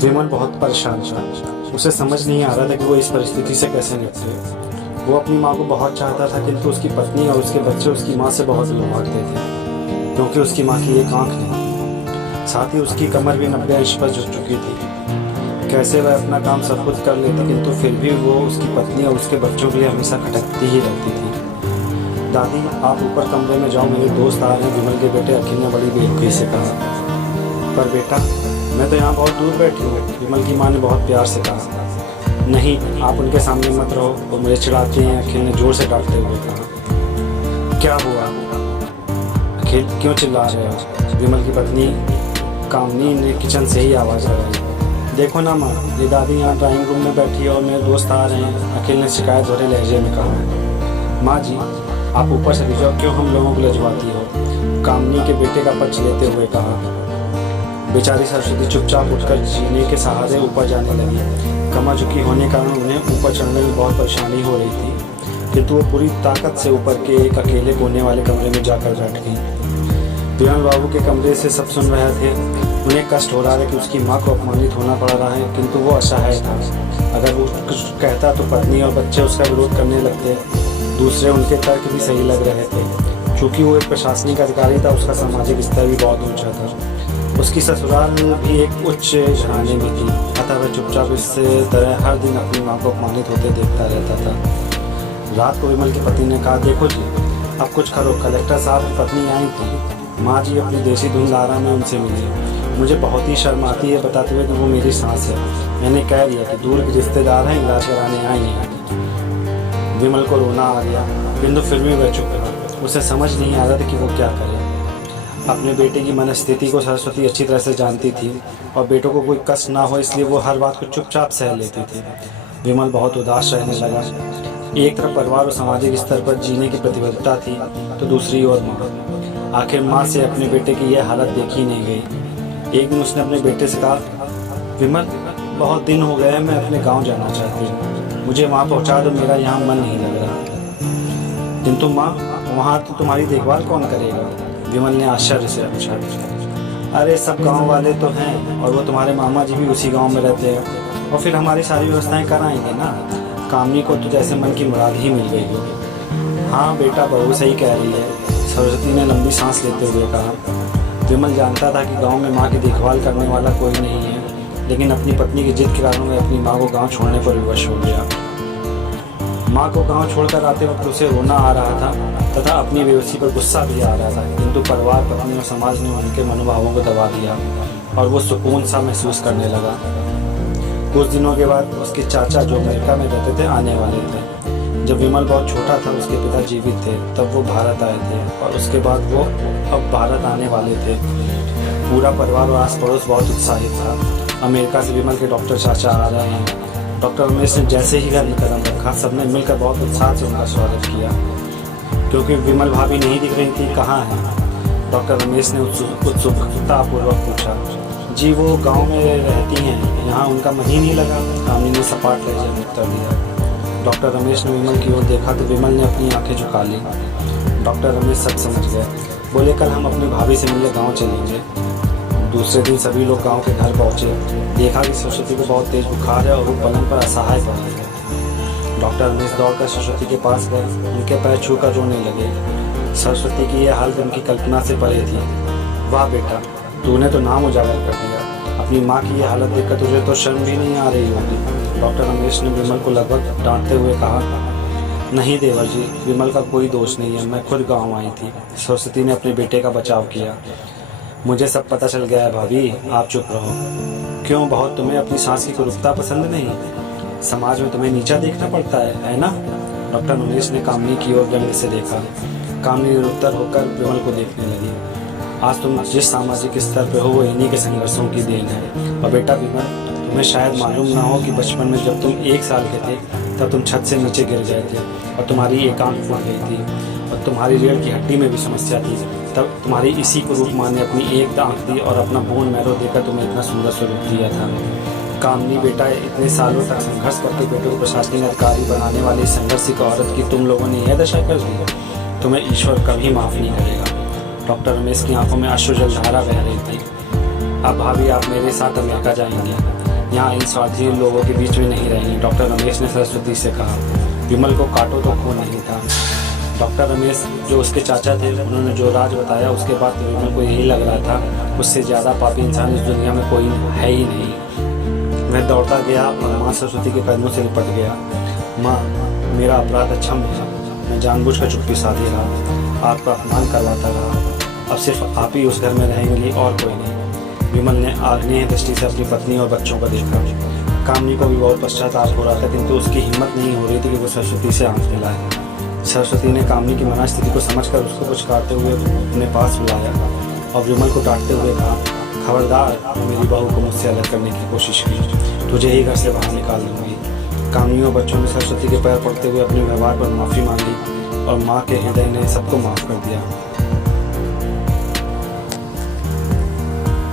विमल बहुत परेशान था। उसे समझ नहीं आ रहा था कि वो इस परिस्थिति से कैसे निपटे। वो अपनी माँ को बहुत चाहता था, किंतु उसकी पत्नी और उसके बच्चे उसकी माँ से बहुत दूर भागते थे, क्योंकि उसकी माँ की एक आँख नहीं, साथ ही उसकी कमर भी 90 अंश पर झुक चुकी थी। कैसे वह अपना काम सब कुछ कर लेता, किंतु फिर भी वो उसकी पत्नी और उसके बच्चों के लिए हमेशा खटकती ही रहती थी। दादी, आप ऊपर कमरे में जाओ, मेरे दोस्त आ रहे हैं, विमल के बेटे अखिल ने बड़ी बेरुखी से कहा। पर बेटा, मैं तो यहाँ बहुत दूर बैठी हूँ, विमल की माँ ने बहुत प्यार से कहा। नहीं, आप उनके सामने मत रहो, वो मुझे चिढ़ाते हैं, अखिल ने जोर से डांटते हुए कहा। क्या हुआ अखिल, क्यों चिल्ला रहे हो? विमल की पत्नी कामनी ने किचन से ही आवाज़ लगाई। देखो ना माँ, ये दादी यहाँ ड्राइंग रूम में बैठी है और मेरे दोस्त आ रहे हैं, अखिल ने शिकायत भरे लहजे में कहा। माँ जी, आप ऊपर से जाओ, क्यों हम लोगों को लजवाती हो? कामनी के बेटे का पक्ष लेते हुए कहा। बेचारी सरस्वती चुपचाप उठकर जीने के सहारे ऊपर जाने लगी। कमर झुकी होने के कारण उन्हें ऊपर चढ़ने में बहुत परेशानी हो रही थी, किंतु वो पूरी ताकत से ऊपर के एक अकेले कोने वाले कमरे में जाकर बैठ गई। विमल बाबू के कमरे से सब सुन रहे थे। उन्हें कष्ट हो रहा है कि उसकी माँ को अपमानित होना पड़ रहा है, किंतु वो असहाय था। अगर वो कुछ कहता तो पत्नी और बच्चे उसका विरोध करने लगते। दूसरे उनके तर्क भी सही लग रहे थे। चूँकि वो एक प्रशासनिक अधिकारी था, उसका सामाजिक स्तर भी बहुत ऊंचा था। उसकी ससुराल भी एक उच्च घराने में थी, अतः वह चुपचाप इससे तरह हर दिन अपनी माँ को अपमानित होते देखता रहता था। रात को विमल के पति ने कहा, देखो जी, अब कुछ करो, कलेक्टर साहब की पत्नी आई थी, माँ जी अपनी देसी धुंधारा में उनसे मिली। मुझे बहुत ही शर्म आती है बताते हुए कि वो मेरी सास है। मैंने कह दिया कि दूर के रिश्तेदार हैं, इलाज कराने आई हैं। विमल को रोना आ गया, किंतु फिर भी वह चुप रहा। उसे समझ नहीं आ रहा था कि वो क्या करे। अपने बेटे की मनस्थिति को सरस्वती अच्छी तरह से जानती थी और बेटों को कोई कष्ट ना हो इसलिए वो हर बात को चुपचाप सह लेती थी। विमल बहुत उदास रहने लगा। एक तरफ परिवार और सामाजिक स्तर पर जीने की प्रतिबद्धता थी, तो दूसरी ओर माँ। आखिर माँ से अपने बेटे की यह हालत देखी नहीं गई। एक दिन उसने अपने बेटे से कहा, विमल, बहुत दिन हो गए हैं, मैं अपने गाँव जाना चाहती हूँ, मुझे वहाँ पहुँचा दो, मेरा यहाँ मन नहीं लग रहा। किंतु माँ, वहाँ तो तुम्हारी देखभाल कौन करेगा? विमल ने आश्चर्य से पूछा। अरे सब गांव वाले तो हैं और वो तुम्हारे मामा जी भी उसी गांव में रहते हैं, और फिर हमारी सारी व्यवस्थाएं कराएंगे ना। कामनी को तो जैसे मन की मुराद ही मिल गई हो। हाँ बेटा, बहू सही कह रही है, सरस्वती ने लंबी सांस लेते हुए कहा। विमल जानता था कि गाँव में माँ की देखभाल करने वाला कोई नहीं है, लेकिन अपनी पत्नी की जिद के कारण वह अपनी माँ को गाँव छोड़ने पर विवश हो गया। माँ को गांव छोड़कर आते वक्त उसे रोना आ रहा था तथा अपनी बेबसी पर गुस्सा भी आ रहा था, किंतु परिवार, पत्नी और समाज ने उनके मनोभावों को दबा दिया और वो सुकून सा महसूस करने लगा। कुछ दिनों के बाद उसके चाचा, जो अमेरिका में रहते थे, आने वाले थे। जब विमल बहुत छोटा था, उसके पिता जीवित थे, तब वो भारत आए थे और उसके बाद वो अब भारत आने वाले थे। पूरा परिवार और आस पड़ोस बहुत उत्साहित था। अमेरिका से विमल के डॉक्टर चाचा आ रहे हैं। डॉक्टर रमेश ने जैसे ही घर में कदम रखा, सबने मिलकर बहुत उत्साह से उनका स्वागत किया। क्योंकि विमल भाभी नहीं दिख रही थी, कहाँ है? डॉक्टर रमेश ने उत्सुकतापूर्वक पूछा। जी, वो गांव में रहती हैं, यहाँ उनका मन ही नहीं लगा, कामनी ने सपाट लहजे में उत्तर दिया। डॉक्टर रमेश ने विमल की ओर देखा तो विमल ने अपनी आंखें झुका ली। डॉक्टर रमेश सब समझ गए। बोले, कल हम अपनी भाभी से मिलने गाँव चलेंगे। दूसरे दिन सभी लोग गांव के घर पहुंचे। देखा कि सरस्वती को बहुत तेज बुखार है और वो पलंग पर असहाय पड़ रही है। डॉक्टर रमेश दौड़कर सरस्वती के पास गए, उनके पैर छूकर रोने लगे। सरस्वती की यह हालत उनकी कल्पना से परे थी। वाह बेटा, तूने तो नाम उजागर कर दिया। अपनी माँ की यह हालत देखकर तुझे तो शर्म भी नहीं आ रही होगी। डॉक्टर रमेश ने विमल को लगभग डांटते हुए कहा। नहीं देवर जी, विमल का कोई दोष नहीं है, मैं खुद गाँव आई थी। सरस्वती ने अपने बेटे का बचाव किया। मुझे सब पता चल गया है भाभी, आप चुप रहो। क्यों, बहुत तुम्हें अपनी सास की कुरूपता पसंद नहीं? समाज में तुम्हें नीचा देखना पड़ता है ना? डॉक्टर रमेश ने कामनी की ओर व्यंग्य से देखा। कामनी निरुत्तर होकर विमल को देखने लगी। आज तुम जिस सामाजिक स्तर पे हो वो इन्हीं के संघर्षों की देन है। और बेटा विमल, तुम्हें शायद मालूम ना हो कि बचपन में जब तुम 1 साल के थे तब तुम छत से नीचे गिर गए थे और तुम्हारी एक आंख फूट गई थी और तुम्हारी रीढ़ की हड्डी में भी समस्या थी। तब तुम्हारी इसी को रूप माँ ने अपनी एक आंख दी और अपना बोन मैरो देकर तुम्हें इतना सुंदर स्वरूप दिया था। कामनी बेटा, इतने सालों तक संघर्ष करके बेटे को प्रशासनिक अधिकारी बनाने वाली संघर्षिक औरत की तुम लोगों ने यह दशा कर दी। तुम्हें ईश्वर कभी माफ़ नहीं करेगा। डॉक्टर रमेश की आंखों में अश्रुजल धारा बह रही थी। अब भाभी आप मेरे साथ अमेरिका जाएंगे, यहाँ इन स्वार्थी लोगों के बीच में नहीं रहेंगे। डॉक्टर रमेश ने सरस्वती से कहा। विमल को काटो तो खून नहीं था। डॉक्टर रमेश जो उसके चाचा थे, उन्होंने जो राज बताया उसके बाद तो विमल को यही लग रहा था उससे ज़्यादा पापी इंसान इस दुनिया में कोई है ही नहीं। वह दौड़ता गया और माँ सरस्वती के कदमों से लिपट गया। माँ, मेरा अपराध क्षम है, मैं जानबूझकर चुप्पी साधी रहा, आपका अपमान करवाता रहा। अब सिर्फ आप ही उस घर में रहेंगी और कोई नहीं। विमल ने आग्नेय दृष्टि से अपनी पत्नी और बच्चों को देखा। कामनी को भी बहुत पश्चाताप हो रहा था, किंतु उसकी हिम्मत नहीं हो रही थी कि वो सरस्वती से आंख मिलाए। सरस्वती ने कामनी की मना स्थिति को समझकर उसको पुचकारते हुए अपने पास बुलाया और विमल को डांटते हुए कहा, खबरदार मेरी बहू को मुझसे अलग करने की कोशिश की, तुझे ही घर से बाहर निकाल दूंगी। कामनी और बच्चों ने सरस्वती के पैर पड़ते हुए अपने व्यवहार पर माफ़ी मांगी और माँ के हृदय ने सबको माफ़ कर दिया।